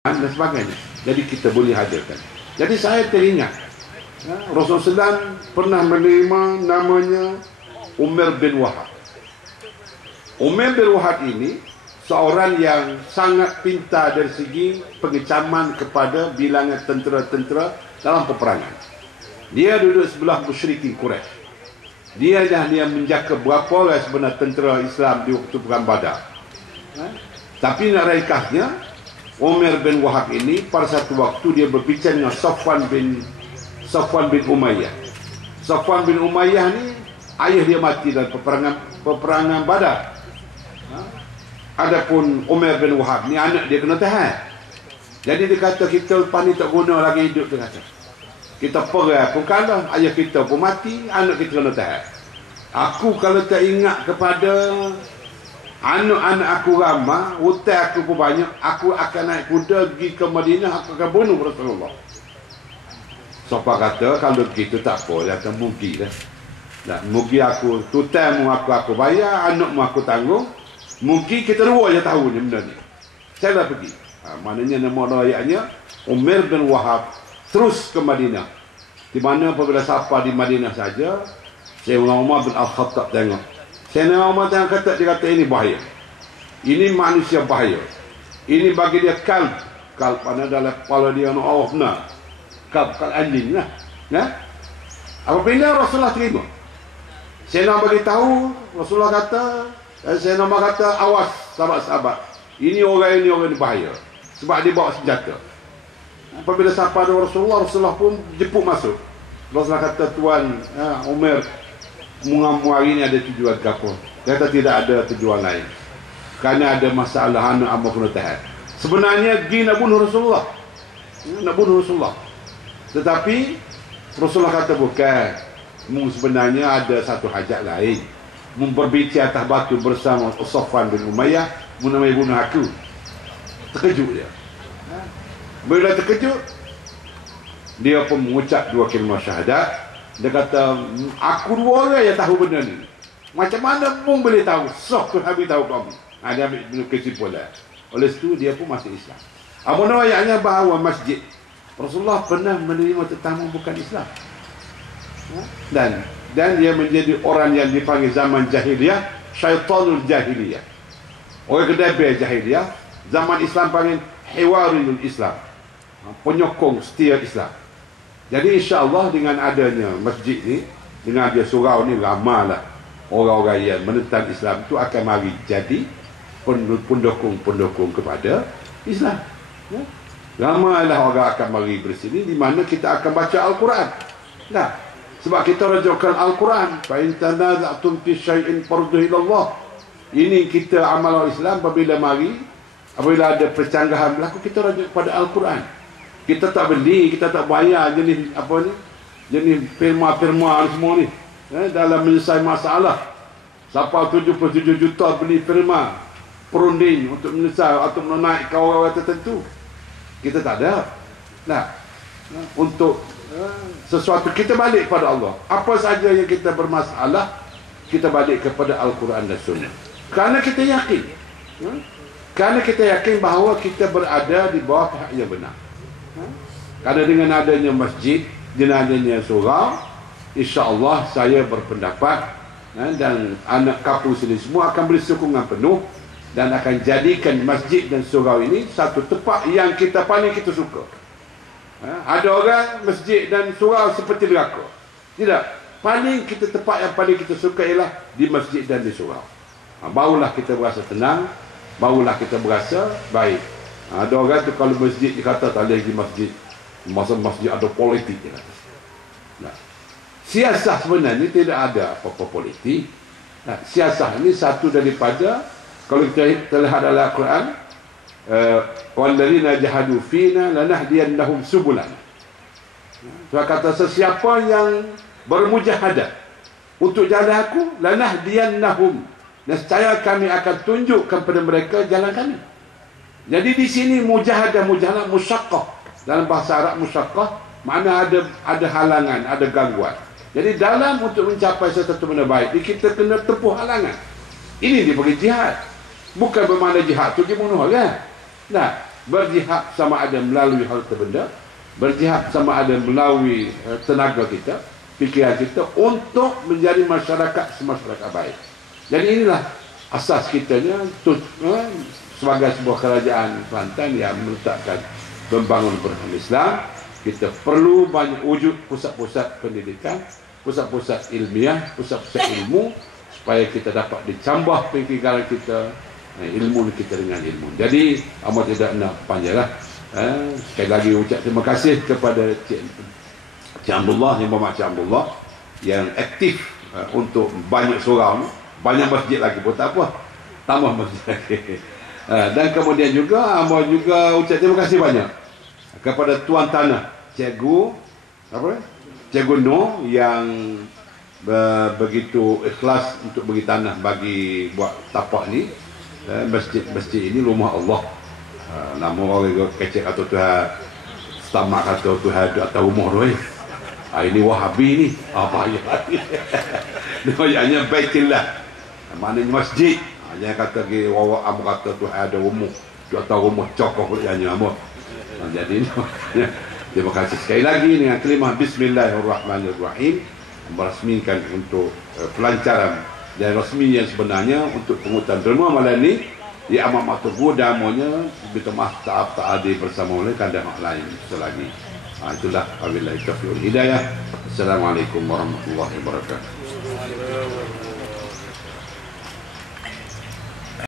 dan sebagainya. Jadi kita boleh hadirkan. Jadi saya teringat Rasulullah SAW pernah menerima namanya Umar bin Wahab. Umar bin Wahab ini seorang yang sangat pintar dari segi pengecaman kepada bilangan tentera-tentera dalam peperangan. Dia duduk sebelah musyrikin Quraisy. Dia menjaga berapa orang sebenarnya tentera Islam di waktu perang Badar. Tapi nak ringkasnya, Umar bin Wahab ini pada satu waktu dia berbicara dengan Safwan bin Umayyah. Safwan bin Umayyah ni ayah dia mati dalam peperangan Badar. Adapun Umar bin Wahab ni anak dia kena tahan. Jadi dia kata kita lepas ni tak guna lagi hidup, dia kata. Kita perang pun kalah, ayah kita pun mati, anak kita kena tahan. Aku kalau tak ingat kepada anak-anak aku ramai, hutang aku pun banyak, aku akan naik kuda pergi ke Madinah, aku akan bunuh Rasulullah. Siapa kata kalau begitu tak apa, dia akan mugi dah. Dan mugi aku, hutangmu aku bayar, anakmu aku tanggung. Mugi kita dua je tahu ni benda ni. Saya dah pergi. Maknanya nama ayatnya Umar bin Wahab terus ke Madinah. Di mana apabila siapa di Madinah saja, Sayyidina Umar bin Al-Khattab tengok. Sayyidina Umar tengok kata, dia kata ini bahaya. Ini manusia bahaya. Ini bagi dia kalb. Kalb mana dalam kepala dia nak Allah benar. Kalb anjing lah. Apabila Rasulullah terima, Sayyidina bagi tahu, Rasulullah kata, Sayyidina Umar kata, awas sahabat-sahabat. Ini orang bahaya. Sebab dia bawa senjata. Apabila sapa ada Rasulullah pun jemput masuk. Rasulullah kata, Tuan Umar, mengamu hari ini ada tujuan ke apa? Dia kata tidak ada tujuan lain. Kerana ada masalah anak abang kena tahan. Sebenarnya pergi nak bunuh Rasulullah. Nak bunuh Rasulullah. Tetapi Rasulullah kata bukan. Sebenarnya ada satu hajat lain. Berbicara atas batu bersama Safwan bin Umayyah, menamai bunuh aku. Terkejut dia. Bila terkejut, dia pun mengucap 2 kalimah syahadat. Dia kata, aku dua orang yang tahu benda ni. Macam mana pun boleh tahu. Sok tu habis tahu kamu. Dia ambil kesimpulan. Oleh itu dia pun masuk Islam. Mana ayatnya bahawa masjid Rasulullah pernah menerima tetamu bukan Islam. Dan dia menjadi orang yang dipanggil zaman jahiliyah, syaitanul jahiliyah. Orang kedai jahiliyah, zaman Islam panggil hiwariyul Islam, penyokong setia Islam. Jadi insya-Allah dengan adanya masjid ni, dengan dia surau ni, ramailah orang-orang yang menentang Islam tu akan mari jadi pendukung kepada Islam. Ramailah orang akan mari bersini di mana kita akan baca Al-Quran. Sebab kita rajukkan Al-Quran. Fa in tanaza'tum fi syai'in farudduhu ila Allah. Ini kita amal Islam apabila ada percanggahan berlaku, kita rajuk pada Al-Quran. Kita tak beli, kita tak bayar jenis apa ni? Jenis firma semua ni. Dalam menyelesaikan masalah. Siapa 77 juta beli firma perunding untuk menyelesaikan atau menaikkan orang-orang tertentu. Kita tak ada. Untuk sesuatu kita balik kepada Allah. Apa saja yang kita bermasalah, kita balik kepada Al-Quran dan Sunnah. Kerana kita yakin. Kerana kita yakin bahawa kita berada di bawah pihak yang benar. Kerana dengan adanya masjid, dengan adanya surau, insya-Allah saya berpendapat dan anak kampus ini semua akan beri sokongan penuh dan akan jadikan masjid dan surau ini satu tempat yang kita paling kita suka. Ada orang masjid dan surau seperti neraka. Tidak. Tempat yang paling kita suka ialah di masjid dan di surau. Barulah kita berasa tenang, barulah kita berasa baik. Ada orang tu kalau masjid dia kata tak boleh pergi masjid. Masa masjid ada politik dia kata. Siasah sebenarnya tidak ada apa-apa politik. Siasah ini satu daripada, kalau kita lihat dalam Al-Quran, walladzina jahadu fina lanahdiyannahum subulana. Dia kata sesiapa yang bermujahadah untuk jalan aku, lanahdiyannahum, nescaya kami akan tunjukkan kepada mereka jalan kami. Jadi di sini mujahadah musyaqqah. Dalam bahasa Arab musyaqqah makna ada halangan, ada gangguan. Jadi dalam untuk mencapai sesuatu benda baik, kita kena tempuh halangan. Ini dipanggil jihad. Bukan bermakna jihad tu dibunuh kan? berjihad sama ada melalui harta benda, berjihad sama ada melalui tenaga kita, fikiran kita untuk menjadi masyarakat semasyarakat baik. Jadi inilah asas kitanya sebagai sebuah kerajaan Kelantan yang meletakkan membangun peradaban Islam. Kita perlu banyak wujud pusat-pusat pendidikan, pusat-pusat ilmiah, pusat-pusat ilmu, supaya kita dapat dicambah fikiran kita, ilmu kita dengan ilmu. Jadi amat tidak nak panjanglah. Sekali lagi ucap terima kasih kepada Cik Abdullah, Imam Cik Abdullah yang aktif untuk banyak surau, banyak masjid lagi pun tak apa, tambah masjid lagi. Dan kemudian juga amat juga ucap terima kasih banyak kepada tuan tanah Cikgu Cikgu Noh yang begitu ikhlas untuk bagi tanah bagi buat tapak ni. Masjid ini rumah Allah. Nama orang kecek atau Tuhan setamak kata Tuhan di atas rumah tu. Ini Wahabi ni. Apa ya? Dia Baitillah. Maknanya masjid. Jangan kata ke wawa am kata Tuhan ada rumah di atas rumah cokoh dia apa. Jadi terima kasih sekali lagi dengan kalimah Bismillahirrahmanirrahim merasmikan untuk pelancaran dan resmi yang sebenarnya untuk pengurutan derma malam ni di amat maktubu damonya minta maaf tak adil bersama oleh kandang lain selagi. Itulah wabillahi taufiq wal hidayah. Assalamualaikum warahmatullahi wabarakatuh.